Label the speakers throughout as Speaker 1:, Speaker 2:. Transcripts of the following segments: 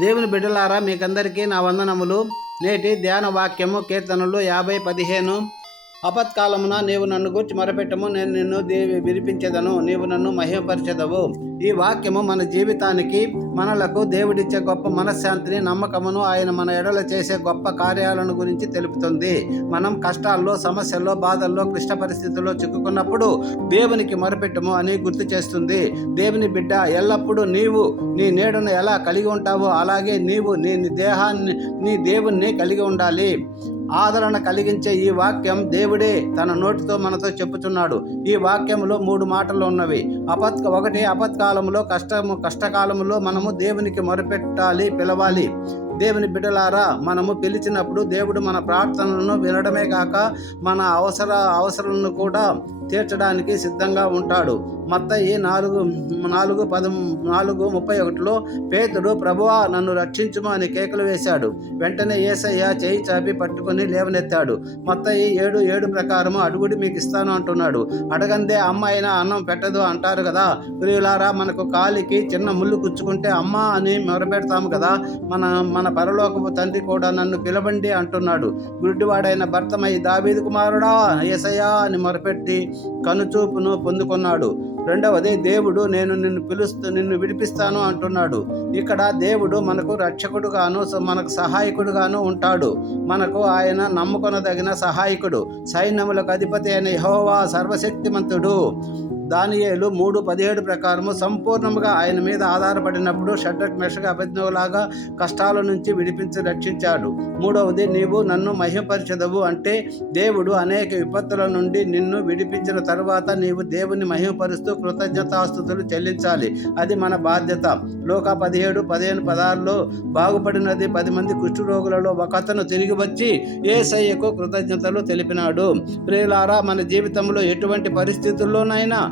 Speaker 1: దేవుని బిడ్డలారా మీకందరికీ నా వందనములు. నేటి ధ్యాన వాక్యము కీర్తనలు యాభై పదిహేను. అపత్కాలమున నీవు నన్ను గూర్చి మొరపెట్టము నేను నిన్ను దేవి విరిపించేదను నీవు నన్ను మహిమపరిచెదవు. ఈ వాక్యము మన జీవితానికి మనలకు దేవుడిచ్చే గొప్ప మనశ్శాంతిని నమ్మకమును ఆయన మన ఎడల చేసే గొప్ప కార్యాలను గురించి తెలుపుతుంది. మనం కష్టాల్లో సమస్యల్లో బాధల్లో క్లిష్ట పరిస్థితుల్లో చిక్కుకున్నప్పుడు దేవునికి మొరపెట్టము అని గుర్తు చేస్తుంది. దేవుని బిడ్డ ఎల్లప్పుడూ నీవు నీ నీడను ఎలా కలిగి ఉంటావో అలాగే నీవు నీ దేహాన్ని నీ దేవుణ్ణి కలిగి ఉండాలి. ఆదరణ కలిగించే ఈ వాక్యం దేవుడే తన నోటితో మనతో చెప్పుచున్నాడు. ఈ వాక్యంలో మూడు మాటలు ఉన్నవి. అపత్ ఒకటి అపత్కాలంలో కష్టము కష్టకాలంలో మనము దేవునికి మొరపెట్టాలి పిలవాలి. దేవుని బిడ్డలారా మనము పిలిచినప్పుడు దేవుడు మన ప్రార్థనలను వినడమే కాక మన అవసర అవసరాలను కూడా తీర్చడానికి సిద్ధంగా ఉంటాడు. మత్తయి నాలుగు నాలుగు పద నాలుగు ముప్పై ఒకటిలో పేతుడు ప్రభువా నన్ను రక్షించుము అని కేకలు వేశాడు. వెంటనే ఏసయ్య చేయి చాపి పట్టుకుని లేవనెత్తాడు. మత్తయి ఏడు ఏడు ప్రకారము అడుగుడి మీకు ఇస్తాను అంటున్నాడు. అడగందే అమ్మ అయినా అన్నం పెట్టదు అంటారు కదా. ప్రియులారా మనకు కాలికి చిన్న ముళ్ళు కుచ్చుకుంటే అమ్మ అని మొరపెడతాము కదా. మన మన పరలోకపు తండ్రి కూడా నన్ను పిలవండి అంటున్నాడు. గుడ్డివాడైన భర్తమై దావీదు కుమారుడా ఏసయ్యా అని మొరపెట్టి కనుచూపును పొందుకున్నాడు. రెండవది దేవుడు నేను నిన్ను పిలుస్తూ నిన్ను విడిపిస్తాను అంటున్నాడు. ఇక్కడ దేవుడు మనకు రక్షకుడుగాను మనకు సహాయకుడుగాను ఉంటాడు. మనకు ఆయన నమ్ముకొనదగిన సహాయకుడు సైన్యములకు అధిపతి అయిన యహోవా సర్వశక్తిమంతుడు. దానియేలు మూడు పదిహేడు ప్రకారము సంపూర్ణముగా ఆయన మీద ఆధారపడినప్పుడు షడ్రక్ మెషక అభిజ్ఞలాగా కష్టాల నుంచి విడిపించి రక్షించాడు. మూడవది నీవు నన్ను మహిమపరచదవు అంటే దేవుడు అనేక విపత్తుల నుండి నిన్ను విడిపించిన తర్వాత నీవు దేవుని మహిమపరుస్తూ కృతజ్ఞతాస్తుతులు చెల్లించాలి. అది మన బాధ్యత. లోక పదిహేడు పదిహేను పదార్లో బాగుపడినది పది మంది కుష్ఠరోగులలో ఒక అతను తిరిగి వచ్చి ఏసయ్యకు కృతజ్ఞతలు తెలిపినాడు. ప్రియులారా మన జీవితంలో ఎటువంటి పరిస్థితుల్లోనైనా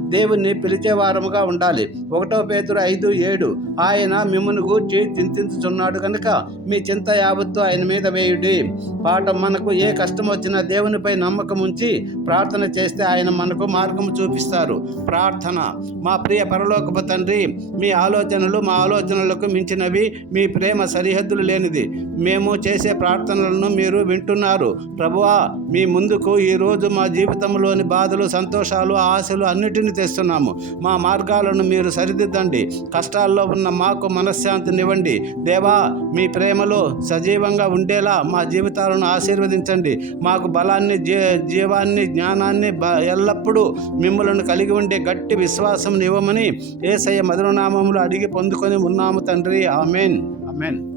Speaker 1: దేవుణ్ణి పిలిచేవారముగా ఉండాలి. ఒకటో పేతురు ఐదు ఏడు. ఆయన మిమ్మల్ని గూర్చి చింతించుచున్నాడు కనుక మీ చింత యావత్తు ఆయన మీద వేయుడి. పాఠం మనకు ఏ కష్టం వచ్చినా దేవునిపై నమ్మకం ఉంచి ప్రార్థన చేస్తే ఆయన మనకు మార్గం చూపిస్తారు. ప్రార్థన. మా ప్రియ పరలోకపు తండ్రి మీ ఆలోచనలు మా ఆలోచనలకు మించినవి మీ ప్రేమ సరిహద్దులు లేనిది. మేము చేసే ప్రార్థనలను మీరు వింటున్నారు. ప్రభువా మీ ముందుకు ఈరోజు మా జీవితంలోని బాధలు సంతోషాలు ఆశలు అన్నిటిని తెస్తున్నాము మా మార్గాలను మీరు సరిదిద్దండి. కష్టాల్లో ఉన్న మాకు మనశ్శాంతినివ్వండి దేవా మీ ప్రేమలో సజీవంగా ఉండేలా మా జీవితాలను ఆశీర్వదించండి. మాకు బలాన్ని జీ జీవాన్ని జ్ఞానాన్ని బ ఎల్లప్పుడూ మిమ్మలను కలిగి ఉండే గట్టి విశ్వాసం ఇవ్వమని ఏసయ్య మధురనామంలో అడిగి పొందుకొని ఉన్నాము తండ్రి. ఆమెన్. ఆమెన్.